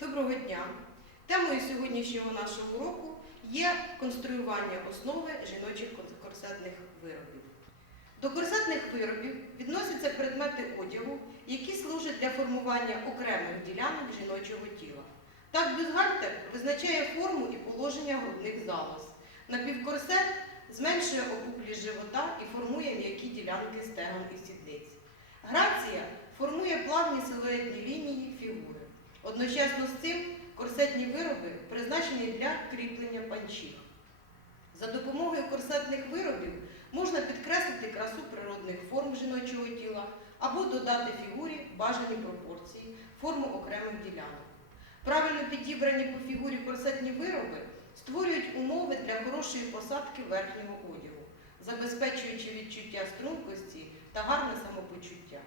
Доброго дня! Темою сьогоднішнього нашого уроку є конструювання основи жіночих корсетних виробів. До корсетних виробів відносяться предмети одягу, які служать для формування окремих ділянок жіночого тіла. Так, бюстгальтер визначає форму і положення грудних залоз. Напівкорсет зменшує опуклість живота і формує м'які ділянки стегон і сідниць. Грація формує плавні силуетні лінії фігури. Одночасно з цим корсетні вироби призначені для кріплення панчіх. За допомогою корсетних виробів можна підкреслити красу природних форм жіночого тіла або додати фігурі бажані пропорції, форму окремих ділянок. Правильно підібрані по фігурі корсетні вироби створюють умови для хорошої посадки верхнього одягу, забезпечуючи відчуття стрункості та гарне самопочуття.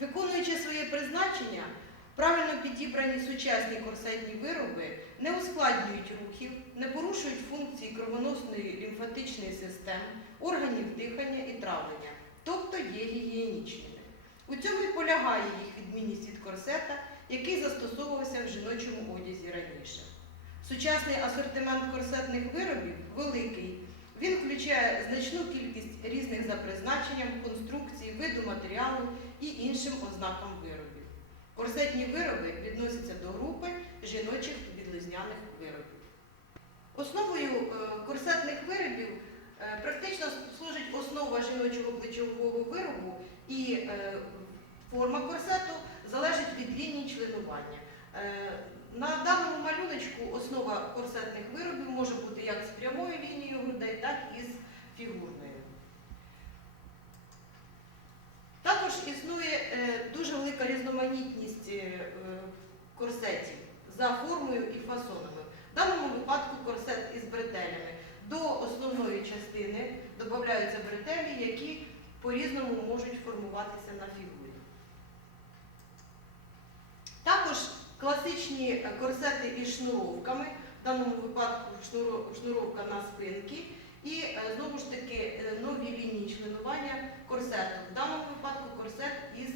Виконуючи своє призначення, правильно підібрані сучасні корсетні вироби не ускладнюють рухів, не порушують функції кровоносної лімфатичної системи, органів дихання і травлення, тобто є гігієнічними. У цьому і полягає їх відмінність від корсета, який застосовувався в жіночому одязі раніше. Сучасний асортимент корсетних виробів великий. Він включає значну кількість різних за призначенням, конструкцій, виду матеріалу і іншим ознакам виробів. Корсетні вироби відносяться до групи жіночих відлизняних виробів. Основою е, корсетних виробів е, практично служить основа жіночого плечового виробу і е, форма корсету залежить від лінії членування. На даному малюночку основа корсетних виробів може бути як з прямою лінією грудей, так і з фігурною. Також існує е, дуже велика різноманітність е, е, корсетів за формою і фасонами. В даному випадку корсет із бретелями. До основної частини додаються бретелі, які по-різному можуть формуватися на фігурі. Також класичні корсети із шнуровками, в даному випадку шнуровка на спинки, і е, знову ж таки е, нові лінії членування корсету. В даному випадку корсет із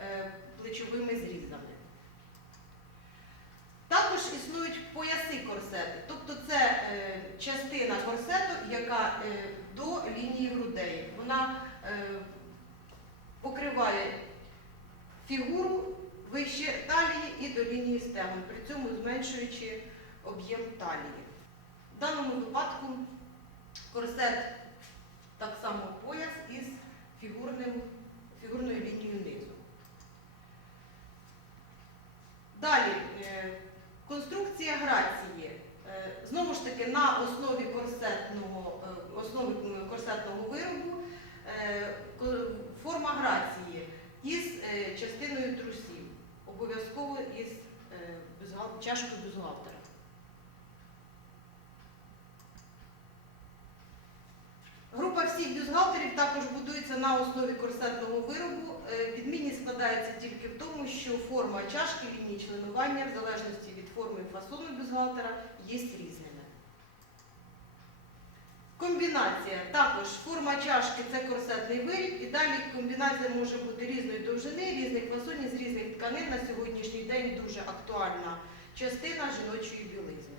е, плечовими зрізами. Також існують пояси корсету, тобто це е, частина корсету, яка е, до лінії грудей. Вона е, покриває фігуру вище талії і до лінії стегон, при цьому зменшуючи об'єм талії. В даному випадку корсет так само пояс із фігурним, фігурною лінією низу. Далі, е, конструкція грації. Е, Знову ж таки, на основі корсетного, е, основі корсетного виробу е, форма грації із е, частиною трусів, обов'язково із е, чашкою бюстгальтера. Група всіх бюстгальтерів також будується на основі корсетного виробу. Е, Відмінність складається тільки в тому, що форма чашки, лінії членування, в залежності від форми і фасону бюстгальтера, є різними. Комбінація. Також форма чашки це корсетний виріб, і далі комбінація може бути різної довжини, різних фасонів, з різних тканин. На сьогоднішній день дуже актуальна частина жіночої білизни.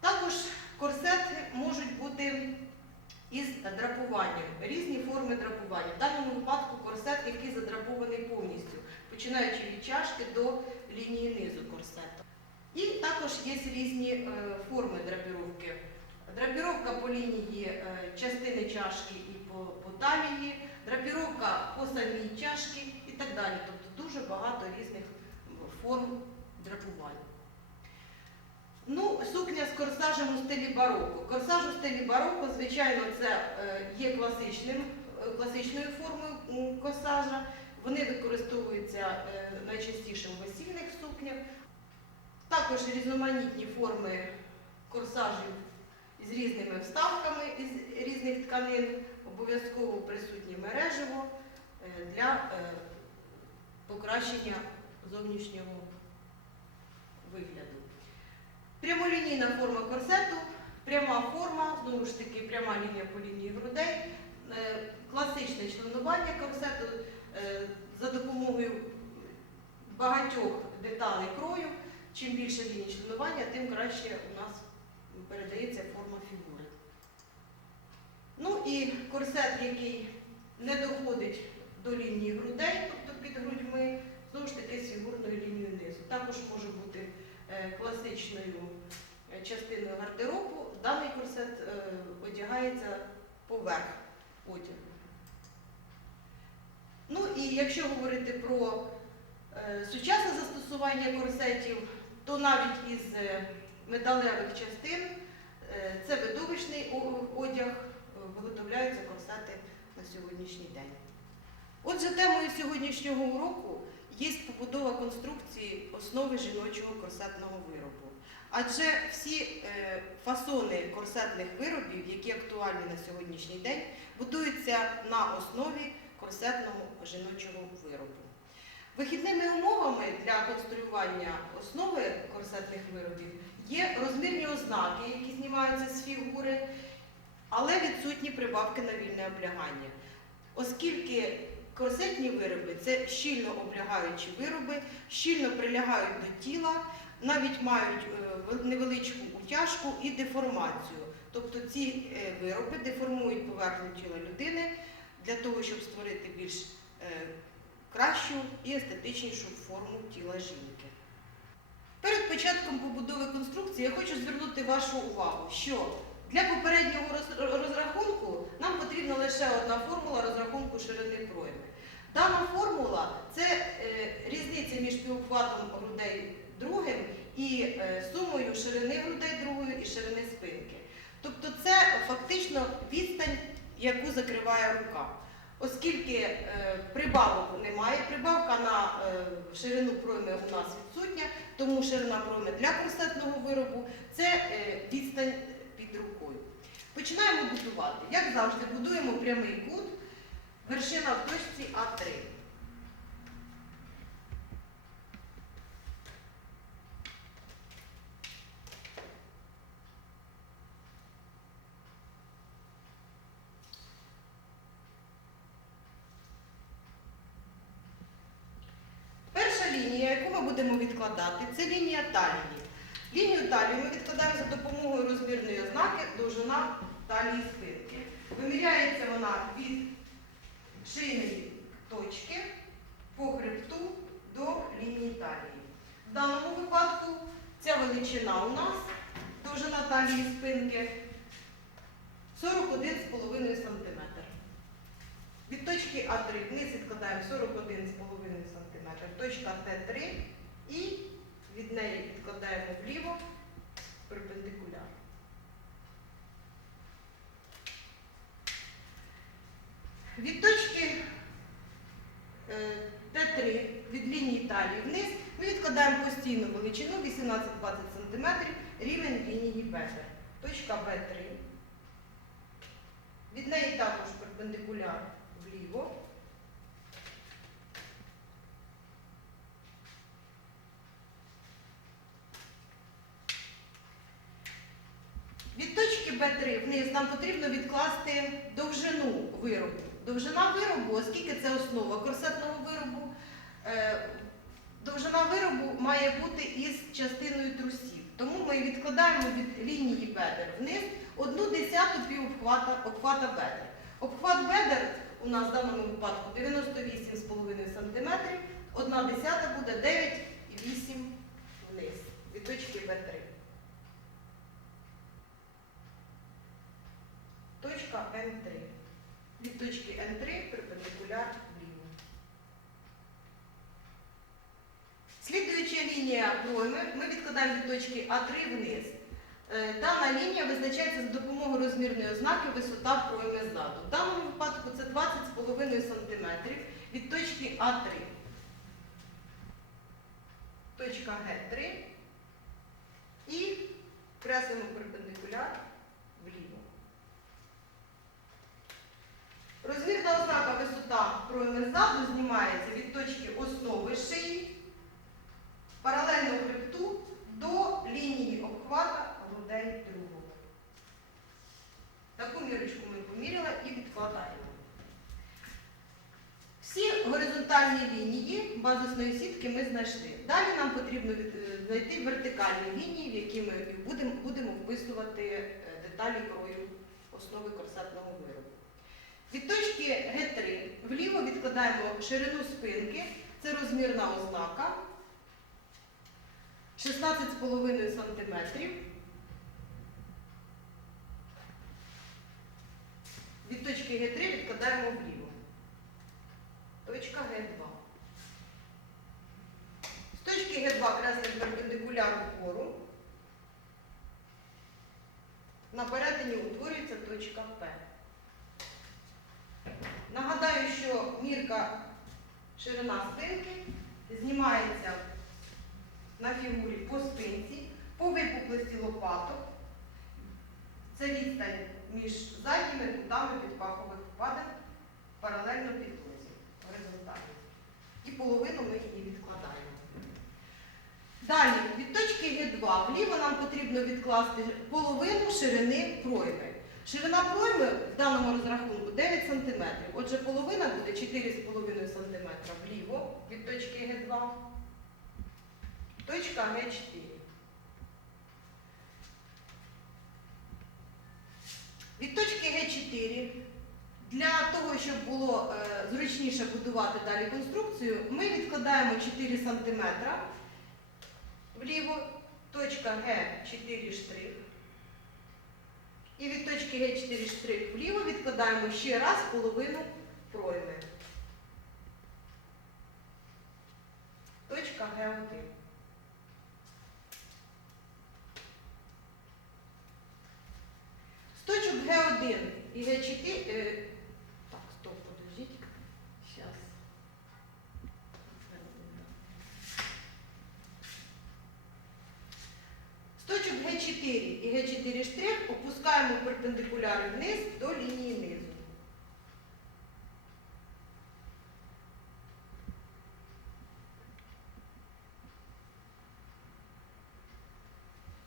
Також корсети можуть бути із драпуванням, різні форми драпування. В даному випадку корсет, який задрапований повністю, починаючи від чашки до лінії низу корсету. І також є різні е, форми драпіровки. Драпіровка по лінії е, частини чашки і по, по талії, драпіровка по самій чашки і так далі. Тобто дуже багато різних форм драпування. Ну, сукня з корсажем у стилі бароко. Корсаж у стилі бароко, звичайно, це е, є класичним, класичною формою корсажа. Вони використовуються е, найчастіше в весільних сукнях. Також різноманітні форми корсажів з різними вставками із різних тканин, обов'язково присутні мережево е, для е, покращення зовнішнього вигляду. Прямолінійна форма корсету, пряма форма, знову ж таки, пряма лінія по лінії грудей, класичне членування корсету за допомогою багатьох деталей крою, чим більше ліній членування, тим краще у нас передається форма фігури. Ну і корсет, який не доходить до лінії грудей, тобто під грудьми, знову ж таки з фігурною лінією низу. Також може бути е, класичною е, частиною гардеробу. Даний корсет е, одягається поверх одягу. І якщо говорити про е, сучасне застосування корсетів, то навіть із е, металевих частин е, це видовищний одяг, виготовляються корсети на сьогоднішній день. Отже, темою сьогоднішнього уроку є побудова конструкції основи жіночого корсетного виробу. Адже всі фасони корсетних виробів, які актуальні на сьогоднішній день, будуються на основі корсетного жіночого виробу. Вихідними умовами для конструювання основи корсетних виробів є розмірні ознаки, які знімаються з фігури, але відсутні прибавки на вільне облягання. Оскільки корсетні вироби це щільно облягаючі вироби, щільно прилягають до тіла, навіть мають е, невеличку утяжку і деформацію. Тобто ці е, вироби деформують поверхню тіла людини для того, щоб створити більш е, кращу і естетичнішу форму тіла жінки. Перед початком побудови конструкції я хочу звернути вашу увагу, що для попереднього розрахунку нам потрібна лише одна формула розрахунку ширини пройми. Дана формула це е, різниця між півобхватом грудей другим і е, сумою ширини грудей другої і ширини спинки. Тобто це фактично відстань, яку закриває рука. Оскільки е, прибавок немає, прибавка на е, ширину пройми у нас відсутня, тому ширина пройми для корсетного виробу це е, відстань під рукою. Починаємо будувати. Як завжди, будуємо прямий кут, вершина в точці А3. Перша лінія, яку ми будемо відкладати, це лінія талії. Лінію талії ми відкладаємо за допомогою розмірної ознаки довжина талії спинки. Виміряється вона від шийної точки по хребту до лінії талії. В даному випадку ця величина у нас, довжина талії спинки 41,5 см. Від точки А3 вниз відкладаємо 41,5 см, точка Т3 і від неї відкладаємо вліво перпендикуляр. Від точки е, Т3 від лінії талії вниз ми відкладаємо постійну величину 18-20 см рівень лінії бедер. Точка Б3. Від неї також перпендикуляр вліво. Від точки Б3 вниз нам потрібно відкласти довжину виробу. Довжина виробу, оскільки це основа корсетного виробу, е, довжина виробу має бути із частиною трусів. Тому ми відкладаємо від лінії бедер вниз одну десяту півобхвата обхвата бедер. Обхват бедер у нас в даному випадку 98,5 см, одна десята буде 9,8 вниз від точки Б3. Точка М3. Від точки М3 перпендикуляр вліво. Слідуюча лінія пройми ми точки А3 вниз. Е, Дана лінія визначається за допомогою розмірної ознаки висота пройми ззаду. В даному випадку це 20,5 см від точки А3. Точка Г3 і кресуємо перпендикуляр вліво. Розмірна ознака висота пройми ззаду знімається від точки основи шиї паралельно хребту до лінії обхвата грудей другого. Таку мірочку ми поміряли і відкладаємо. Всі горизонтальні горизонтальні лінії базисної сітки ми знайшли. Далі нам потрібно від- е, вертикальні лінії, в які ми будемо, будемо вписувати е, деталі крою основи корсетного виробу. Від точки Г3 вліво відкладаємо ширину спинки, це розмірна ознака 16,5 см. Від точки Г3 відкладаємо вліво. Точка Г2. З точки Г2 креслимо перпендикуляр вгору. На перетині утворюється точка П. Нагадаю, що мірка ширина спинки знімається на фігурі по спинці, по випуклості лопаток. Це відстань між задніми кутами підпахових впадин паралельно підлозі горизонтально. І половину ми її відкладаємо. Далі, від точки Г2 вліво нам потрібно відкласти половину ширини пройми. Ширина пройми в даному розрахунку 9 см. Отже, половина буде 4,5 см вліво від точки Г2. Точка Г4. Від точки Г4 для того, щоб було е, зручніше будувати далі конструкцію, ми відкладаємо 4 см вліво, точка Г4 штрих. І від точки Г4 штрих вліво відкладаємо ще раз половину пройми. Точка Г1. З точок Г1 і Г4. Е, так, стоп, подождіть. Зараз. З точок Г4 і Г4 штрих опускаємо перпендикуляр вниз до лінії низу.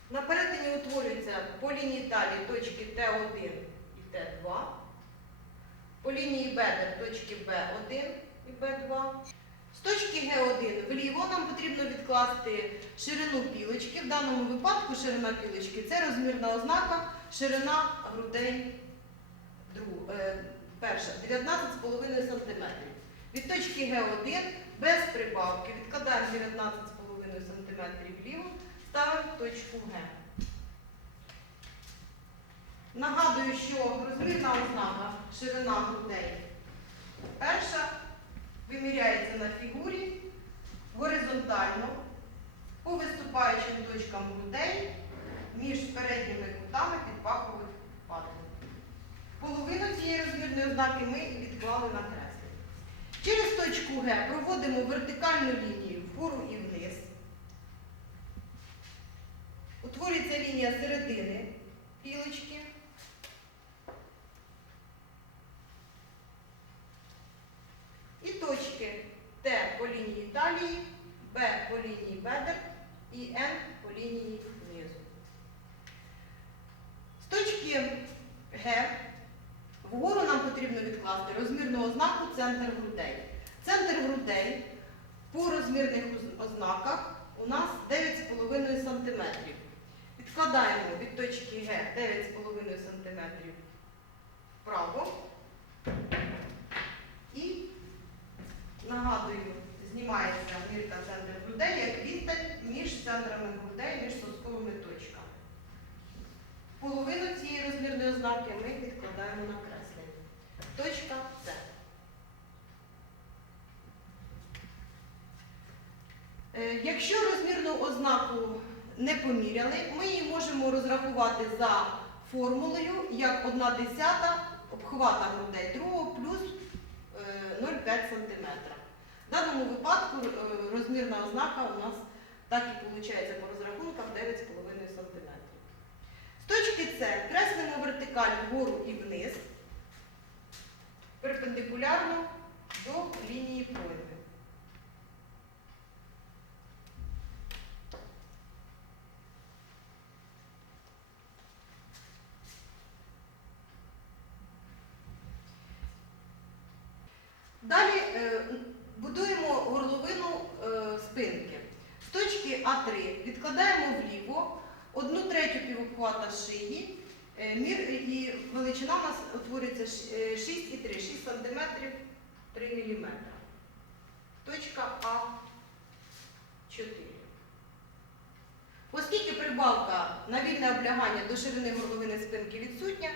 На перетині утворюються талії точки Т1 і Т2, по лінії бедер точки Б1 і Б2. З точки Г1 вліво нам потрібно відкласти ширину пілочки. В даному випадку ширина пілочки це розмірна ознака, ширина грудей е, перша 19,5 см. Від точки Г1 без прибавки відкладаємо 19,5 см вліво, ставимо точку Г. Нагадую, що розмірна ознака ширина грудей перша виміряється на фігурі горизонтально по виступаючим точкам грудей між передніми кутами підпахових впадин. Половину цієї розмірної ознаки ми відклали на креслі. Через точку Г проводимо вертикальну лінію вгору і вниз. Утворюється лінія середини пілочки. І точки Т по лінії талії, Б по лінії бедер і Н по лінії низу. З точки Г вгору нам потрібно відкласти розмірну ознаку центр грудей. Центр грудей по розмірних ознаках у нас 9,5 см. Відкладаємо від точки Г 9,5 см вправо і Нагадую, знімається мірка центру грудей як відстань між центрами грудей, між сосковими точками. Половину цієї розмірної ознаки ми відкладаємо на креслення. Точка С. Е, Якщо розмірну ознаку не поміряли, ми її можемо розрахувати за формулою як 1 десята обхвата грудей другого плюс е, 0,5 см. В даному випадку е, розмірна ознака у нас так і виходить по розрахункам 9,5 см. З точки С креслимо вертикаль вгору і вниз, перпендикулярно до лінії пройми. Далі е, спинки. З точки А3 відкладаємо вліво одну третю півобхвата шиї. Е, Мір і величина у нас утворюється ш- е, 6,3, 6 см 3 мм. Точка А4. Оскільки прибавка на вільне облягання до ширини горловини спинки відсутня,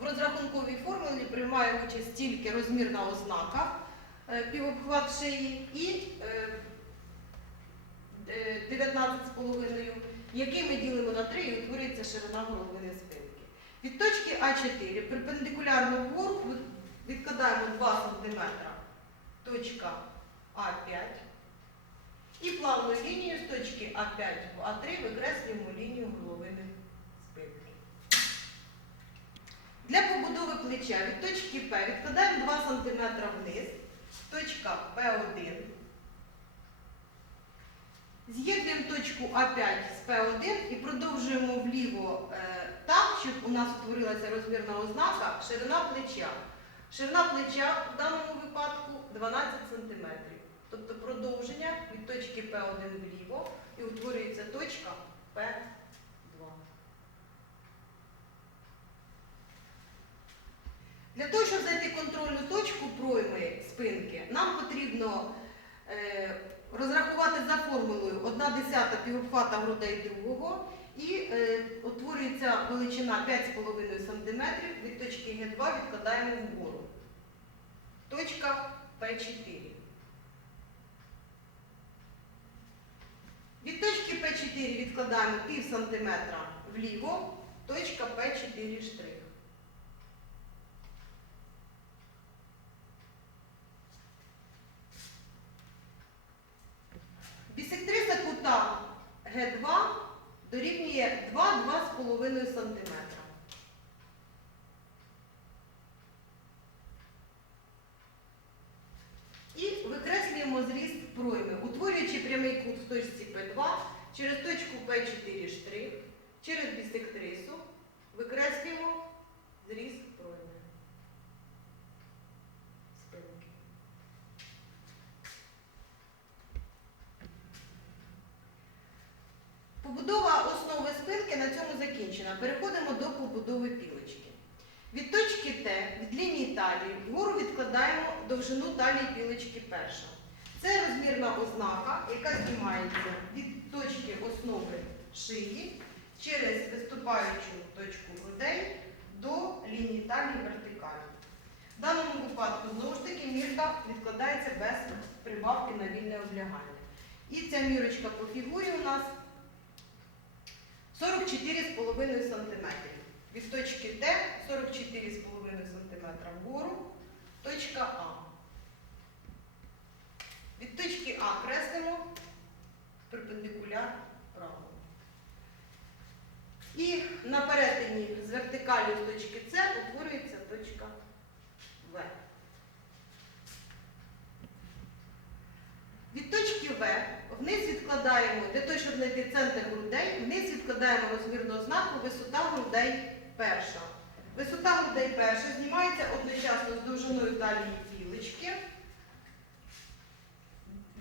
в розрахунковій формулі приймає участь тільки розмірна ознака е, півобхват шиї і е, е, 19,5, який ми ділимо на 3 і утворюється ширина горловини спинки. Від точки А4 перпендикулярно вгору відкладаємо 2 см точка А5 і плавною лінією з точки А5 в А3 викреслюємо лінію горловини спинки. Для побудови плеча від точки П відкладаємо 2 см вниз, точка П1. З'єднуємо точку А5 з П1 і продовжуємо вліво е, так, щоб у нас утворилася розмірна ознака ширина плеча. Ширина плеча в даному випадку 12 см. Тобто продовження від точки П1 вліво і утворюється точка П2. Для того, щоб знайти контрольну точку пройми спинки, нам потрібно е, розрахувати за формулою 1 десята півобхвата грудей другого і е, утворюється величина 5,5 см від точки Г2 відкладаємо вгору. Точка П4. Від точки П4 відкладаємо пів сантиметра вліво, точка П4 штрих. Бісектриса кута Г2 дорівнює 2-2,5 см. І викреслюємо зріст пройми, утворюючи прямий кут в точці П2 через точку П4 штрих, через бісектрису викреслюємо зріст пройми. Спинки. Побудова основи на цьому закінчена. Переходимо до побудови пілочки. Від точки Т, від лінії талії, вгору відкладаємо довжину талії пілочки перша. Це розмірна ознака, яка знімається від точки основи шиї через виступаючу точку грудей до лінії талії вертикально. В даному випадку, знову ж таки, мірка відкладається без прибавки на вільне облягання. І ця мірочка по фігурі у нас 44,5 см. Від точки Т 44,5 см вгору, точка А. Від точки А креслимо перпендикуляр право. І на перетині з вертикалю з точки С утворюється точка В. Від точки В вниз відкладаємо, для того, щоб знайти центр грудей, вниз відкладаємо розмірну ознаку висота грудей перша. Висота грудей перша знімається одночасно з довжиною талії пілочки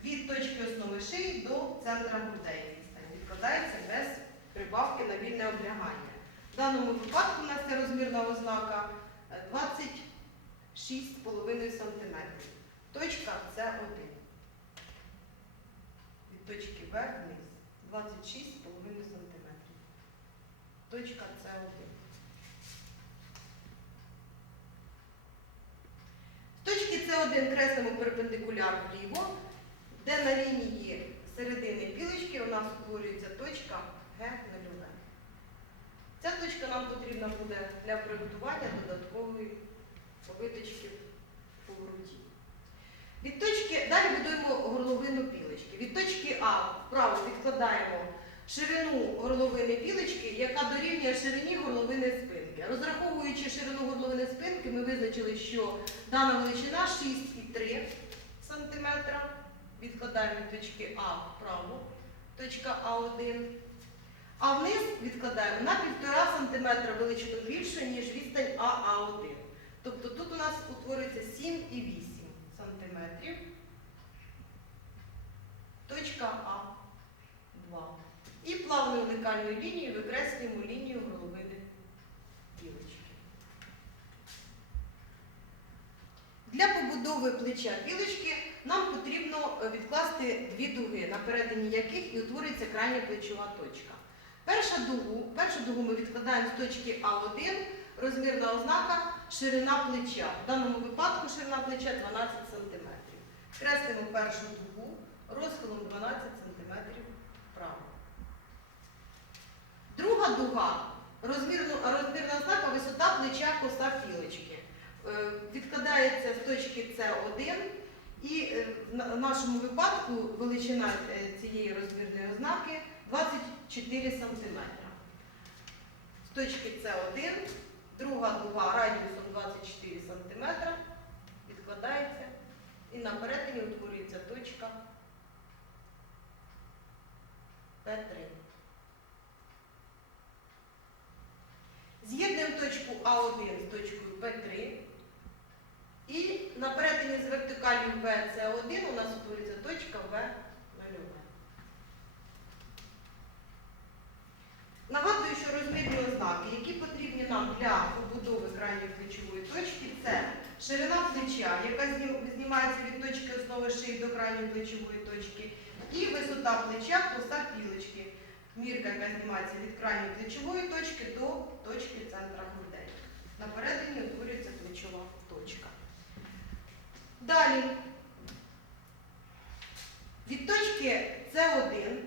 від точки основи шиї до центра грудей. Відкладається без прибавки на вільне облягання. В даному випадку у нас ця розмірна ознака е, 26,5 см. Точка С1 від точки В вниз 26,5 см. Точка С1. З точки С1 креслимо перпендикуляр вліво, де на лінії середини пілочки у нас утворюється точка Г0. Ця точка нам потрібна буде для приготування додаткової виточки по груді. Від точки, далі будуємо горловину пілочки. Від точки А вправо відкладаємо ширину горловини пілочки, яка дорівнює ширині горловини спинки. Розраховуючи ширину горловини спинки, ми визначили, що дана величина 6,3 см. Відкладаємо від точки А вправо, точка А1. А вниз відкладаємо на 1,5 см величину більше, ніж відстань АА1. Тобто тут у нас утворюється 7,8 см. Точка вертикальною лінією викреслюємо лінію горловини пілочки. Для побудови плеча пілочки нам потрібно е, відкласти дві дуги, на перетині яких і утворюється крайня плечова точка. Перша дугу, першу дугу ми відкладаємо з точки А1, розмірна ознака ширина плеча. В даному випадку ширина плеча 12 см. Креслимо першу дугу розхилом 12 см вправо. Друга дуга розмірну, розмірна ознака висота плеча коса пілочки. Е, Відкладається з точки С1 і е, в нашому випадку величина е, цієї розмірної ознаки 24 см. З точки С1, друга дуга радіусом 24 см відкладається і на перетині утворюється точка П3. З'єднуємо точку А1 з точкою П3. І на перетині з вертикалью ВС1 у нас утворюється точка В0. Нагадую, що розмірні ознаки, які потрібні нам для побудови крайньої плечової точки, це ширина плеча, яка знімається від точки основи шиї до крайньої плечової точки, і висота плеча коса пілочки, мірка, яка знімається від крайньої плечової точки до точки центра грудей. На утворюється плечова точка. Далі. Від точки С1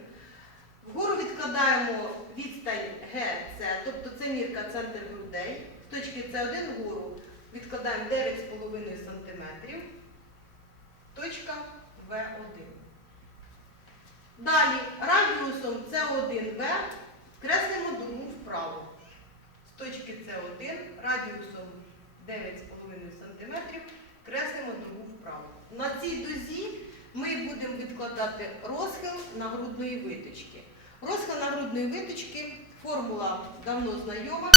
вгору відкладаємо відстань ГЦ, тобто це мірка центр грудей. З точки С1 вгору відкладаємо 9,5 см. Точка В1. Далі радіусом С1В креслимо дугу вправо. З точки С1 радіусом 9,5 см креслимо дугу вправо. На цій дузі ми будемо відкладати розхил нагрудної виточки. Розхил нагрудної виточки, формула давно знайома.